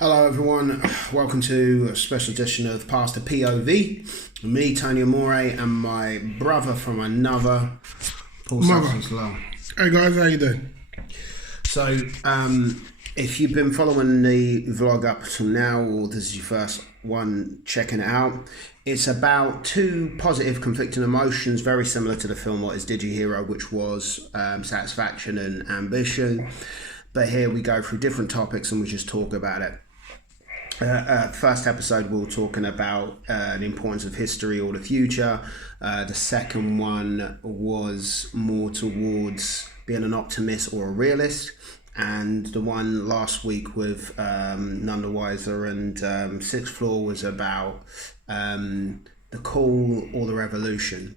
Hello everyone, welcome to a special edition of Pastor POV. Me, Tony Amore, and my brother from another, Paul Substance Lowell. Hey guys, how you doing? So, if you've been following the vlog up till now, or this is your first one checking it out, it's about two positive conflicting emotions, very similar to the film What is dIGIHIRO, which was satisfaction and ambition. But here we go through different topics and we just talk about it. First episode, we were talking about the importance of history or the future. The second one was more towards being an optimist or a realist. And the one last week with None the Wiser and Sixth Floor was about the call or the revolution.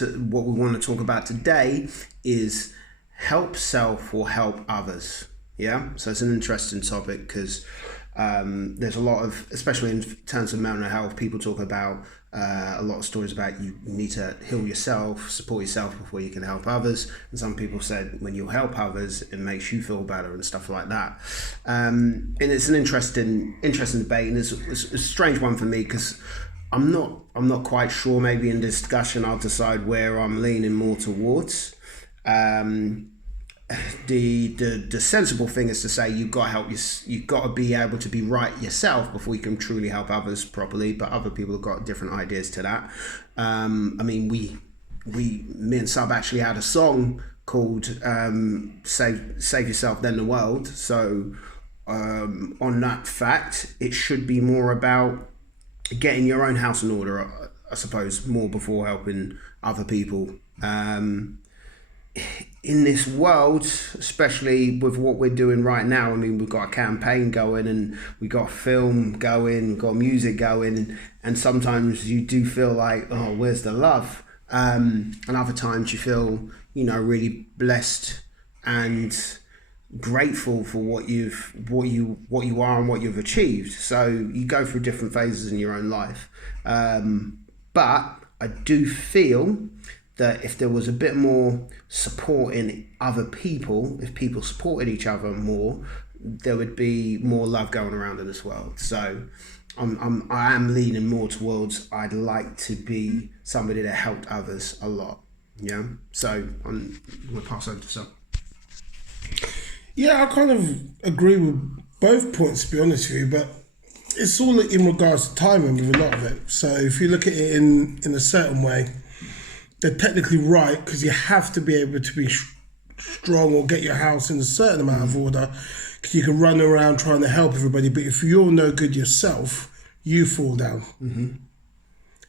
What we want to talk about today is help self or help others. Yeah, so it's an interesting topic because there's a lot of, especially in terms of mental health, people talk about a lot of stories about you need to heal yourself, support yourself before you can help others. And some people said when you help others, it makes you feel better and stuff like that. And it's an interesting debate, and it's a strange one for me because I'm not quite sure. Maybe in this discussion, I'll decide where I'm leaning more towards. The sensible thing is to say you've got to help you've got to be able to be right yourself before you can truly help others properly. But other people have got different ideas to that. I mean, me and Sub actually had a song called "Save Yourself Then the World." So on that fact, it should be more about getting your own house in order, I suppose, more before helping other people. In this world, especially with what we're doing right now, I mean, we've got a campaign going and we've got film going, we've got music going, and sometimes you do feel like, oh, where's the love? And other times you feel, really blessed and grateful for what you are and what you've achieved. So you go through different phases in your own life. But I do feel that if there was a bit more support in other people, if people supported each other more, there would be more love going around in this world. So I am leaning more towards I'd like to be somebody that helped others a lot. Yeah. So I'm going to pass over to Sam. Yeah, I kind of agree with both points, to be honest with you, but it's all in regards to timing with a lot of it. So if you look at it in a certain way, they're technically right because you have to be able to be strong or get your house in a certain amount of order because you can run around trying to help everybody. But if you're no good yourself, you fall down. Mm-hmm.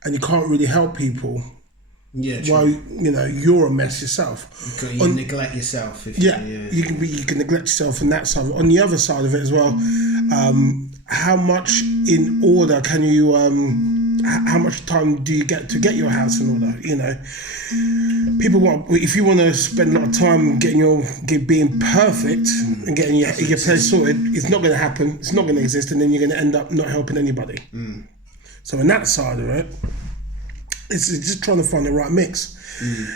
And you can't really help people. Yeah, true. While you're a mess yourself. You neglect yourself. You can neglect yourself on that side. On the other side of it as well, how much in order can you? How much time do you get to get your house in order? People want, if you want to spend a lot of time being perfect and getting your place sorted, it's not going to happen. It's not going to exist, and then you're going to end up not helping anybody. So on that side of it, it's just trying to find the right mix.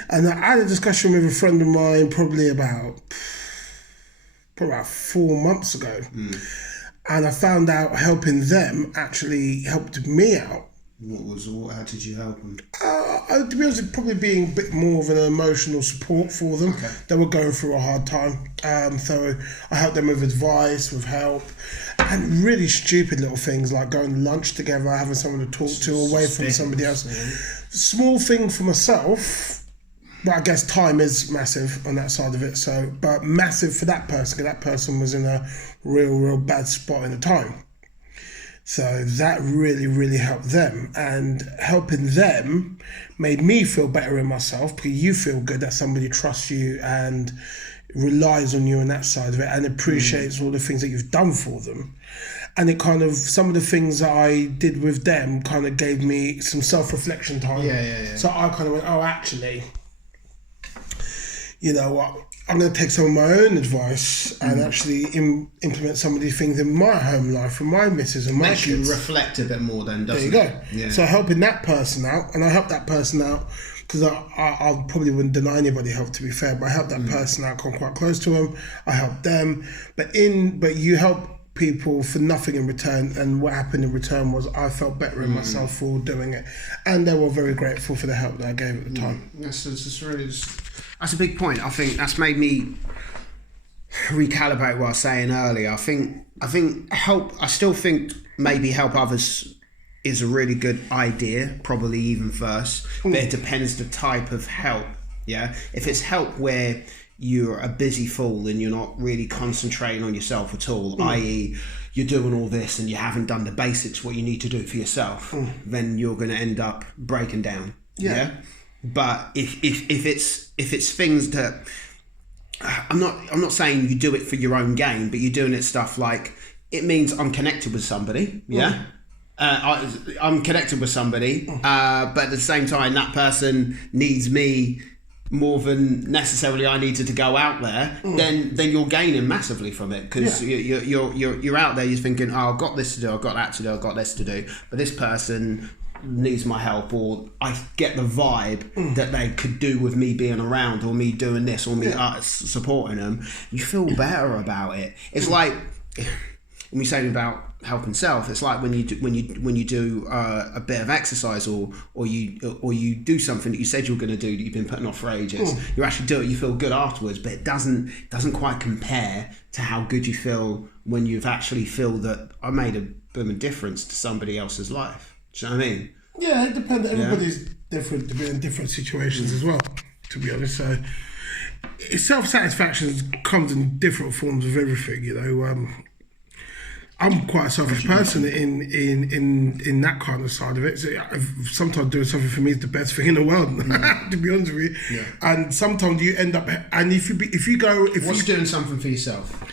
And I had a discussion with a friend of mine probably about 4 months ago, and I found out helping them actually helped me out. How did you help them? To be honest, probably being a bit more of an emotional support for them. Okay. They were going through a hard time. So I helped them with advice, with help, and really stupid little things like going to lunch together, having someone to talk to away from somebody else. Yeah. Small thing for myself, but I guess time is massive on that side of it. So, but massive for that person, because that person was in a real bad spot in the time. So that really, really helped them, and helping them made me feel better in myself because you feel good that somebody trusts you and relies on you on that side of it and appreciates all the things that you've done for them. And it kind of, some of the things that I did with them kind of gave me some self-reflection time. Yeah. So I kind of went, oh, actually, you know what? I'm going to take some of my own advice and actually implement some of these things in my home life for my missus and my kids. Makes you reflect a bit more then, doesn't it? There you go. Yeah. So helping that person out, and I helped that person out because I probably wouldn't deny anybody help, to be fair, but I helped that person out, come quite close to them. I helped them. But you help people for nothing in return, and what happened in return was I felt better in myself for doing it, and they were very grateful for the help that I gave at the time. That's a big point. I think that's made me recalibrate what I was saying earlier. I think help. I still think maybe help others is a really good idea, probably even first, but it depends the type of help. Yeah, if it's help where you're a busy fool and you're not really concentrating on yourself at all, i.e. you're doing all this and you haven't done the basics, what you need to do for yourself, then you're going to end up breaking down. Yeah. But if it's things that I'm not saying you do it for your own gain, but you're doing it stuff like it means I'm connected with somebody. Yeah. I'm connected with somebody, but at the same time, that person needs me more than necessarily I needed to go out there. Then you're gaining massively from it, because you're out there. You're thinking, oh, I've got this to do, I've got that to do, I've got this to do, but this person needs my help, or I get the vibe that they could do with me being around, or me doing this, or me supporting them. You feel better about it. It's like when we say about helping self, it's like when you do a bit of exercise, or you do something that you said you were going to do that you've been putting off for ages. You actually do it, you feel good afterwards, but it doesn't quite compare to how good you feel when you've actually feel that I made a bit of a difference to somebody else's life. Do you know what I mean? Yeah, it depends. Everybody's different to be in different situations as well, to be honest. So self-satisfaction comes in different forms of everything, you know. I'm quite a selfish person in that kind of side of it. So sometimes doing something for me is the best thing in the world, to be honest with you. Yeah. And sometimes you end up, and if you doing something for yourself?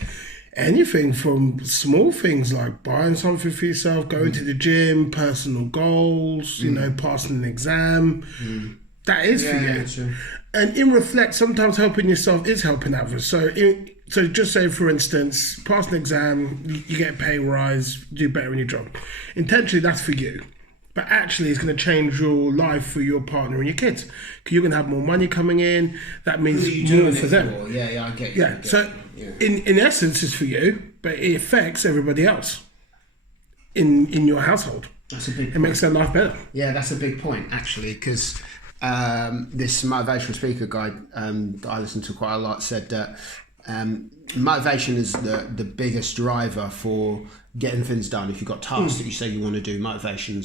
Anything from small things like buying something for yourself, going to the gym, personal goals, you know, passing an exam. That is for you. Sure. And in reflect, sometimes helping yourself is helping others. So just say, for instance, pass an exam, you get a pay rise, do better in your job. Intentionally, that's for you. But actually, it's going to change your life for your partner and your kids. Because you're going to have more money coming in. That means more for them. Yeah, I get you. In essence, it's for you, but it affects everybody else in your household. That's a big point. It makes their life better. Yeah, that's a big point, actually, because this motivational speaker guy that I listen to quite a lot said that motivation is the biggest driver for getting things done. If you've got tasks that you say you want to do, motivation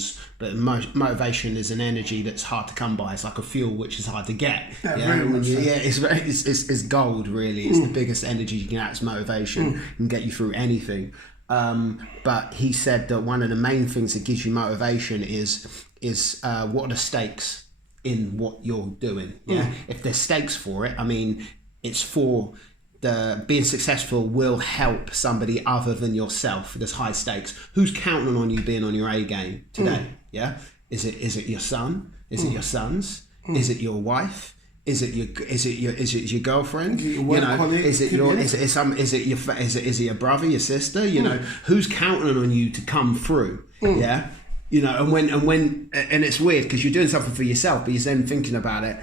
is an energy that's hard to come by. It's like a fuel which is hard to get. It's gold, really. It's the biggest energy you can get. It's motivation and get you through anything. But he said that one of the main things that gives you motivation is what are the stakes in what you're doing. If there's stakes for it, I mean, it's for being successful will help somebody other than yourself. There's high stakes. Who's counting on you being on your A game today? Is it your son? Is it your sons? Is it your wife? Is it your girlfriend? Is it your brother, your sister? You know, who's counting on you to come through? Yeah. You know, and it's weird because you're doing something for yourself, but you're then thinking about it.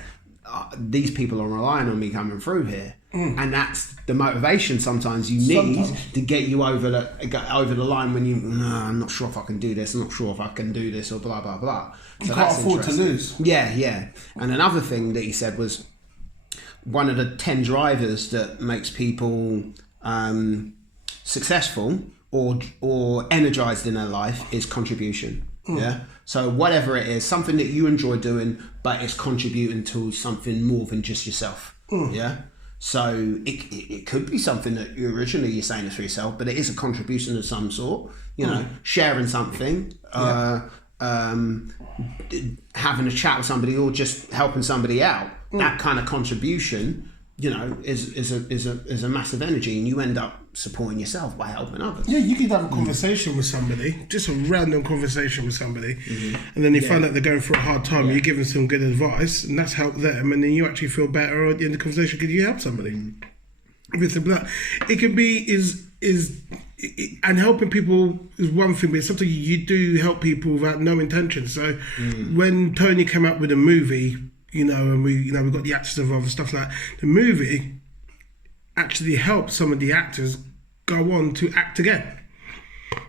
These people are relying on me coming through here, and that's the motivation sometimes you need to get you over the line when I'm not sure if I can do this, I'm not sure if I can do this, or blah blah blah. So you can't afford to lose. Yeah. And another thing that he said was one of the 10 drivers that makes people successful or energized in their life is contribution. Yeah. So whatever it is, something that you enjoy doing, but it's contributing to something more than just yourself. Yeah. So it could be something that you're saying is for yourself, but it is a contribution of some sort. You know, sharing something, having a chat with somebody, or just helping somebody out. That kind of contribution, you know, is a massive energy, and you end up supporting yourself by helping others. Yeah, you could have a conversation with somebody, just a random conversation with somebody, and then you find out they're going through a hard time, you give them some good advice, and that's helped them, and then you actually feel better at the end of the conversation because you help somebody. Everything like that. It can be and helping people is one thing, but sometimes you do help people without no intention. So when Tony came up with a movie, you know, and we got the actors involved and stuff like that, the movie actually helped some of the actors go on to act again.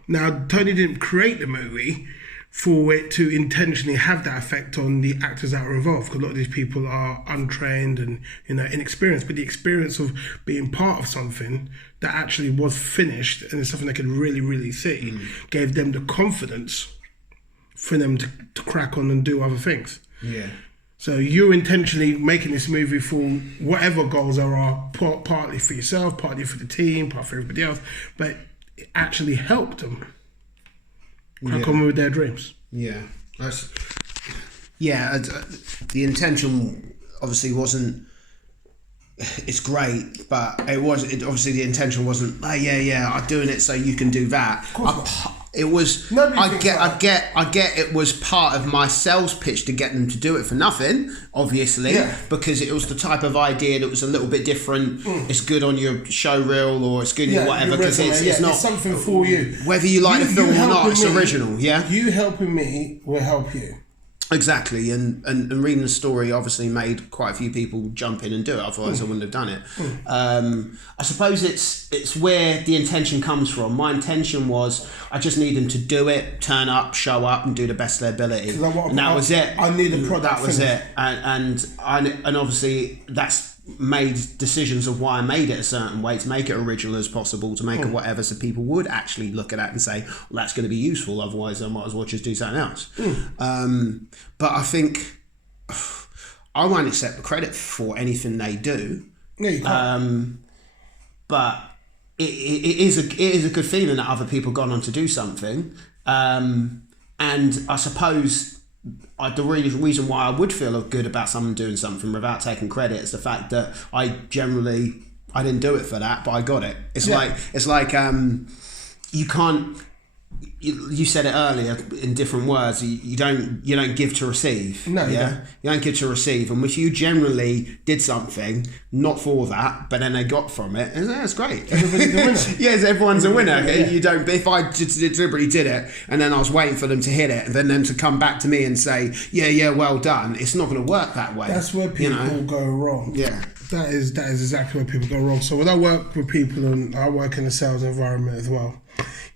Now, Tony didn't create the movie for it to intentionally have that effect on the actors that are involved, because a lot of these people are untrained and inexperienced, but the experience of being part of something that actually was finished and it's something they could really, really see gave them the confidence for them to crack on and do other things. Yeah. So you're intentionally making this movie for whatever goals there are, partly for yourself, partly for the team, partly for everybody else, but it actually helped them crack on with their dreams. Yeah. The intention obviously wasn't, it's great, but obviously the intention wasn't, I'm doing it so you can do that. Of course not. It was. I get. It was part of my sales pitch to get them to do it for nothing, obviously, because it was the type of idea that was a little bit different. It's good on your show reel, or it's good in whatever, because it's not, it's something for you. Whether you like the film or not, it's original. Yeah. You helping me will help you. Exactly, and reading the story obviously made quite a few people jump in and do it. Otherwise, I wouldn't have done it. I suppose it's where the intention comes from. My intention was I just need them to do it, turn up, show up, and do the best of their ability. And that was it. I need a product. That was it, and obviously that's made decisions of why I made it a certain way, to make it original as possible, to make it whatever, so people would actually look at it and say, well, that's going to be useful, otherwise I might as well just do something else. But I think I won't accept the credit for anything they do. No, you can't. But it is a good feeling that other people gone on to do something, and I suppose the reason why I would feel good about someone doing something without taking credit is the fact that I didn't do it for that, but I got it. It's like you can't. You said it earlier in different words. You don't give to receive. No, you don't give to receive. And if you generally did something not for that, but then they got from it, that's great. Everybody's a winner. Yes, everyone's a winner. Yeah. You don't. If I deliberately did it and then I was waiting for them to hit it and then them to come back to me and say, well done, it's not going to work that way. That's where people go wrong. Yeah. That is exactly where people go wrong. So when I work with people, and I work in the sales environment as well,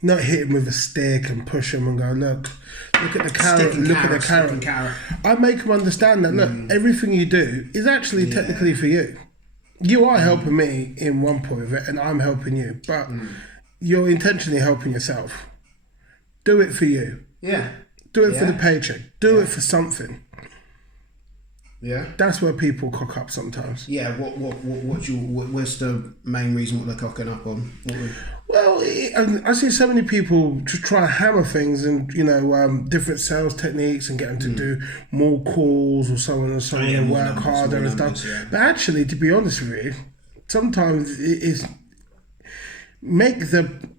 you're not hit them with a stick and push them and go, look at the carrot, at the carrot. I make them understand that, look, everything you do is actually technically for you. You are helping me in one point of it, and I'm helping you, but you're intentionally helping yourself. Do it for you. Yeah. Do it for the paycheck. Do it for something. Yeah, that's where people cock up sometimes. Yeah, what's the main reason what they're cocking up on? Well, I see so many people just try to hammer things and different sales techniques and get them to do more calls or so on and so on, and work harder and stuff. Yeah. But actually, to be honest with you, sometimes it is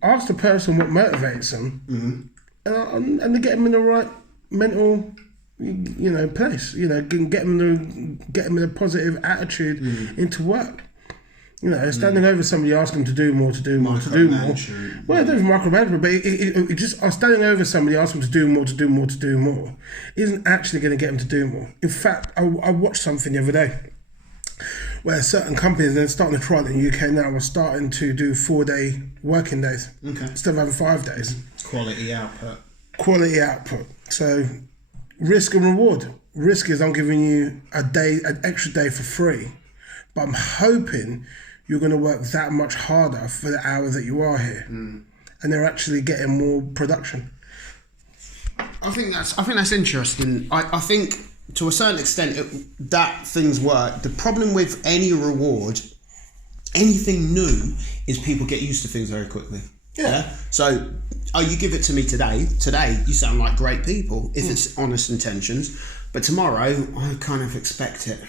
ask the person what motivates them, and to get them in the right mental place, get them in a positive attitude into work. Standing over somebody asking them to do more. Well, there's micromanagement, but it just standing over somebody asking them to do more isn't actually going to get them to do more. In fact, I watched something the other day where certain companies, they're starting to try it in the UK now, are starting to do 4-day working days instead of having 5 days. Quality output. So risk and reward. Risk is I'm giving you an extra day for free, but I'm hoping you're going to work that much harder for the hours that you are here, and they're actually getting more production. I think that's interesting. I think to a certain extent that things work. The problem with any reward, anything new, is people get used to things very quickly. Yeah. So, you give it to me today. Today, you sound like great people if it's honest intentions. But tomorrow, I kind of expect it.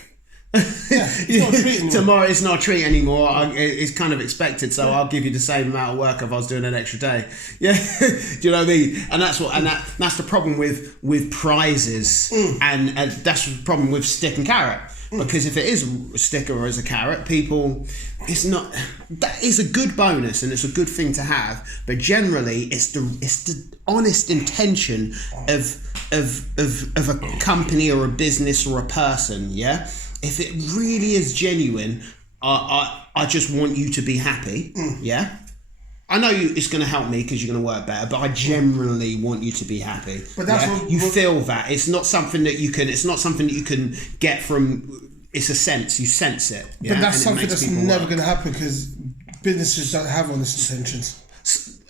Tomorrow, it's not a treat anymore. It's kind of expected. So I'll give you the same amount of work if I was doing an extra day. Yeah, do you know what I mean? And that's the problem with prizes, and that's the problem with stick and carrot. Because if it is a stick or as a carrot, it's not. That is a good bonus and it's a good thing to have. But generally, it's the honest intention of a company or a business or a person. Yeah, if it really is genuine, I just want you to be happy. Yeah, I know it's going to help me because you're going to work better, but I generally want you to be happy. But that's what you feel that it's not something that you can. It's not something that you can get from. It's a sense. You sense it. But that's something that's never going to happen because businesses don't have honest intentions.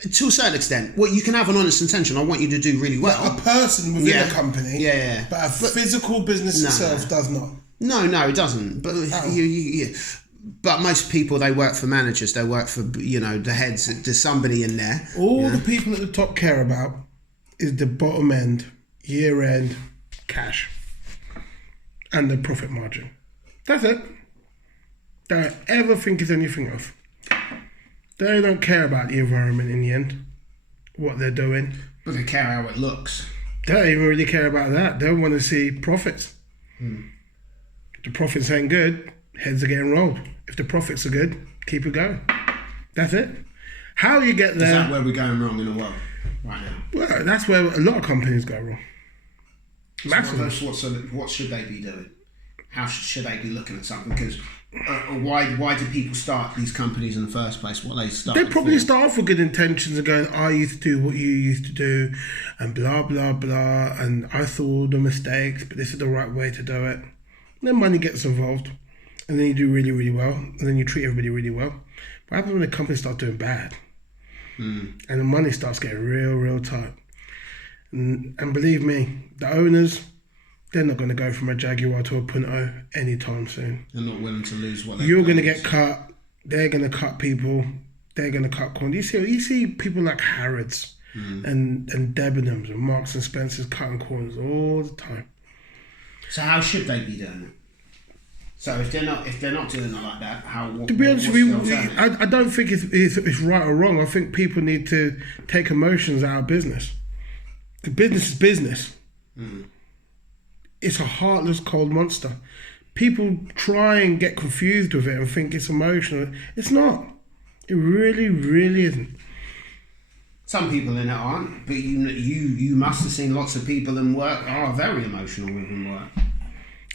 To a certain extent, well, you can have an honest intention. I want you to do really well. Like a person within a company, but a physical business itself does not. No, it doesn't. But but most people, they work for managers. They work for the heads. There's somebody in there. All the people at the top care about is the bottom end, year end, cash, and the profit margin. That's it. They don't ever think it's anything else. They don't care about the environment in the end, what they're doing. But they care how it looks. They don't even really care about that. They want to see profits. If the profits ain't good, heads are getting rolled. If the profits are good, keep it going. That's it. How you get there... Is that where we're going wrong in the world right now? Well, that's where a lot of companies go wrong. So what should they be doing? How should they be looking at something? Because why do people start these companies in the first place? What they start? They probably start off with good intentions and going, I used to do what you used to do, and blah blah blah, and I saw all the mistakes, but this is the right way to do it. And then money gets involved, and then you do really really well, and then you treat everybody really well. What happens when the company starts doing bad, and the money starts getting real tight? And believe me, the owners, they're not going to go from a Jaguar to a Punto anytime soon. They're not willing to lose what you're going to get cut. They're going to cut people. They're going to cut corners. You see people like Harrods and Debenhams and Marks and Spencer's cutting corners all the time. So how should they be doing it? So if they're not doing it like that, to be honest with you, I don't think it's right or wrong. I think people need to take emotions out of business. The business is business. It's a heartless, cold monster. People try and get confused with it and think it's emotional. It's not. It really, really isn't. Some people in it aren't, but you must have seen lots of people in work are very emotional within work.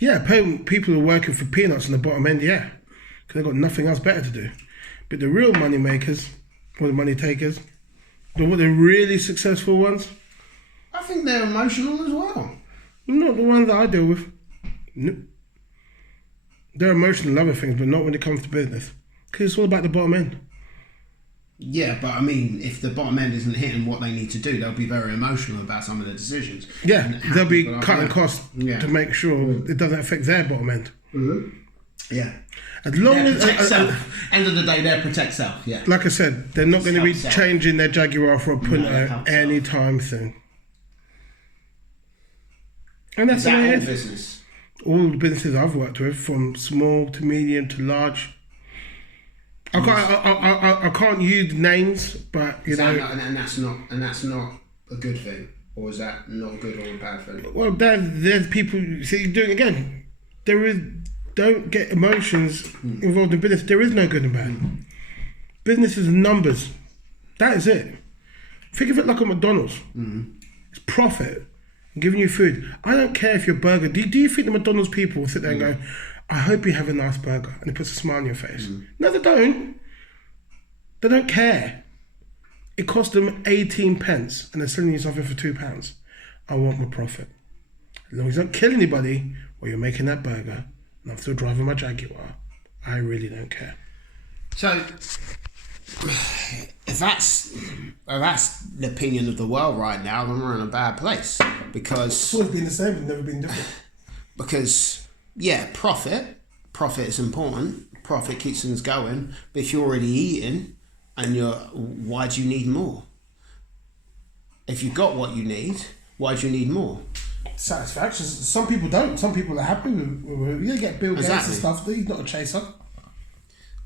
Yeah, people who are working for peanuts on the bottom end, because they've got nothing else better to do. But the real money makers, or the money takers, the really successful ones, I think they're emotional as well. Not the ones that I deal with. No. They're emotional in other things, but not when it comes to business. Because it's all about the bottom end. Yeah, but I mean, if the bottom end isn't hitting what they need to do, they'll be very emotional about some of the decisions. Yeah, they'll be cutting costs to make sure it doesn't affect their bottom end. Yeah. As long as end of the day, they're protect self. Yeah. Like I said, they're not going to be changing their Jaguar for a Punto anytime soon. And that's all business. All the businesses I've worked with, from small to medium to large. I can't use names, but and that's not a good thing, or is that not a good or a bad thing? Well, there's people. See, you're doing it again. Don't get emotions involved in business. There is no good and bad. Business is numbers. That is it. Think of it like a McDonald's. It's profit. Giving you food. I don't care if your burger... Do you think the McDonald's people will sit there and go, I hope you have a nice burger, and it puts a smile on your face? No, they don't. They don't care. It cost them 18 pence, and they're selling you something for £2. I want my profit. As long as you don't kill anybody while you're making that burger, and I'm still driving my Jaguar, I really don't care. So... if that's the opinion of the world right now, then we're in a bad place, because it's always been the same, it's never been different. Because profit is important. Profit keeps things going. But if you're already eating, why do you need more? If you've got what you need, why do you need more? Satisfaction. Some people don't. Some people are happy with you get Bill Gates and stuff. He's not a chaser.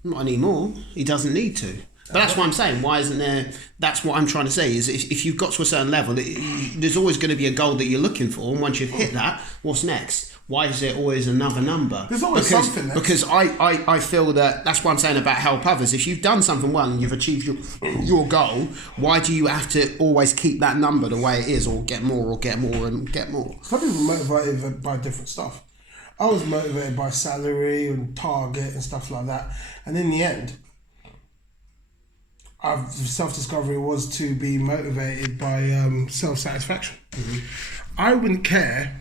Not anymore. He doesn't need to. But that's what I'm saying. Why isn't there... That's what I'm trying to say, is if you've got to a certain level, there's always going to be a goal that you're looking for, and once you've hit that, what's next? Why is there always another number? There's always something next. Because I feel that's what I'm saying about help others. If you've done something well and you've achieved your goal, why do you have to always keep that number the way it is, or get more, or get more, and get more? Some people are motivated by different stuff. I was motivated by salary and target and stuff like that. And in the end, self-discovery was to be motivated by self-satisfaction. I wouldn't care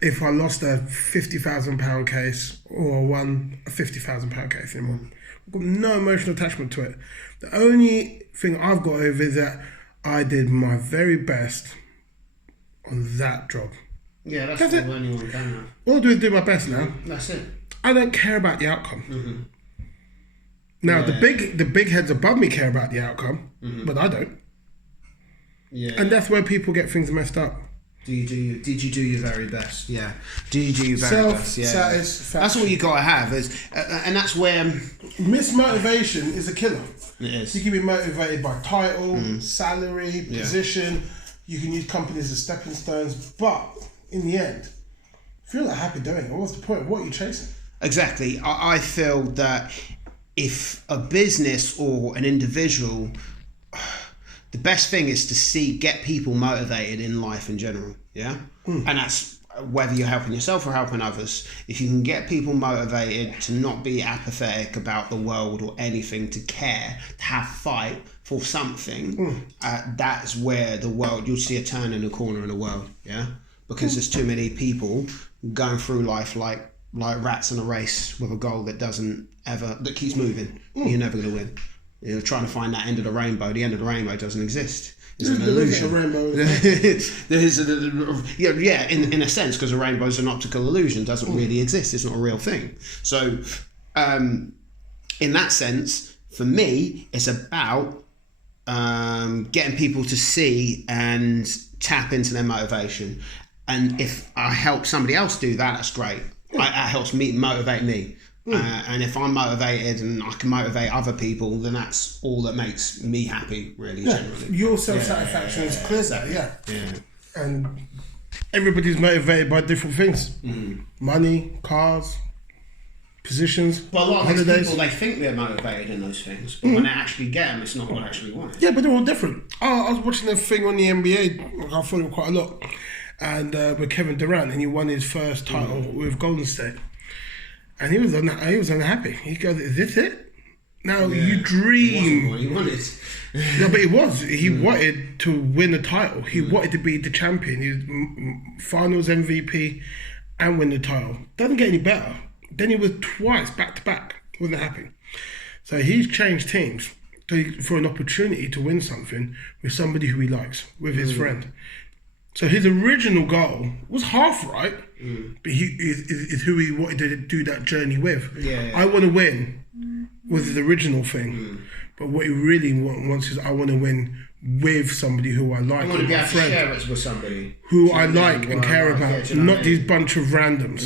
if I lost a £50,000 case or won a £50,000 case anymore. I've got no emotional attachment to it. The only thing I've got over is that I did my very best on that job. Yeah, that's all anyone can have. All I do is do my best now. That's it. I don't care about the outcome. Now the big heads above me care about the outcome, but I don't. Yeah. And that's where people get things messed up. Did you do your very best? Yeah. Did you do your very best? Yeah. Self-satisfaction. That's what you got to have, and that's where mismotivation is a killer. It is. You can be motivated by title, salary, position. You can use companies as stepping stones, but in the end, if you're not happy doing it, what's the point? What are you chasing? Exactly. I feel that if a business or an individual, the best thing is to get people motivated in life in general. Yeah. And that's whether you're helping yourself or helping others. If you can get people motivated to not be apathetic about the world or anything, to care, to have fight for something, that's where the world, you'll see a turn in the corner in the world. Yeah. Because there's too many people going through life like rats in a race with a goal that keeps moving. You're never going to win. You're trying to find that end of the rainbow. The end of the rainbow doesn't exist. It's an illusion. In a sense, because a rainbow is an optical illusion, doesn't really exist. It's not a real thing. So, in that sense, for me, it's about getting people to see and tap into their motivation. And if I help somebody else do that, that's great. That helps me motivate me. And if I'm motivated and I can motivate other people, then that's all that makes me happy, really, generally. Your self-satisfaction is clear there, And everybody's motivated by different things. Money, cars, positions, well, a lot of holidays. people, they think they're motivated in those things, but when they actually get them, it's not what they actually want. Yeah, but they're all different. I was watching a thing on the NBA, I follow quite a lot, and with Kevin Durant, and he won his first title with Golden State. And he was unhappy. He goes, "Is this it? Now you dream." It wasn't what he wanted. No, but it was. He wanted to win a title. He wanted to be the champion. He was Finals MVP and win the title. Doesn't get any better. Then he was twice back to back. Wasn't happy. So he's changed teams for an opportunity to win something with somebody who he likes, with his friend. So his original goal was half right, but he is who he wanted to do that journey with. I want to win was his original thing, but what he really wants is I want to win with somebody who I like. I want to be able to share it with somebody who I like and care about, not these bunch of randoms.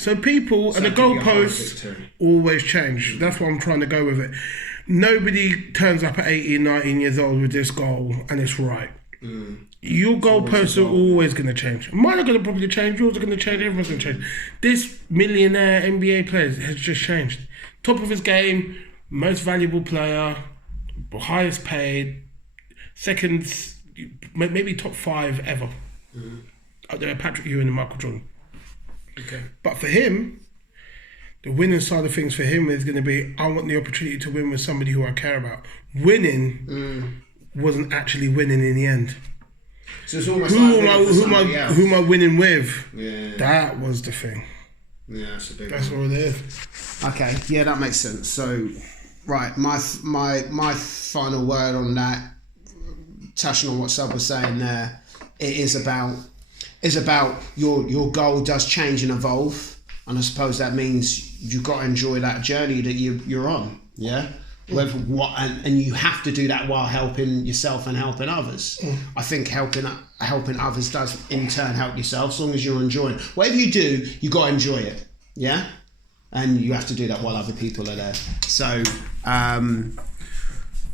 So people and the goalposts always change. That's what I'm trying to go with it. Nobody turns up at 18, 19 years old with this goal and it's right. Your goalposts are always going to change. Mine are going to probably change. Yours are going to change. Everyone's going to change. This millionaire NBA player has just changed. Top of his game, most valuable player, highest paid, second, maybe top 5 ever. Out there, Patrick Ewing and Michael Jordan. Okay. But for him, the winning side of things for him is going to be, I want the opportunity to win with somebody who I care about. Winning wasn't actually winning in the end. So it's almost who am I winning with? That was the thing. Yeah, that's a big That's one. all it is. Okay, yeah, that makes sense. So, right, my final word on that, touching on what Sub was saying there, it is about your goal does change and evolve, and I suppose that means you've got to enjoy that journey that you're on. Yeah. And you have to do that while helping yourself and helping others. I think helping others does in turn help yourself, as long as you're enjoying whatever you do. You got to enjoy it, yeah, and you have to do that while other people are there. So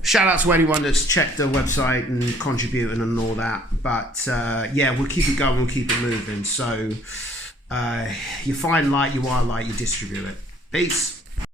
shout out to anyone that's checked the website and contributing and all that. But we'll keep it going, we'll keep it moving. So you find light, you are light, you distribute it. Peace.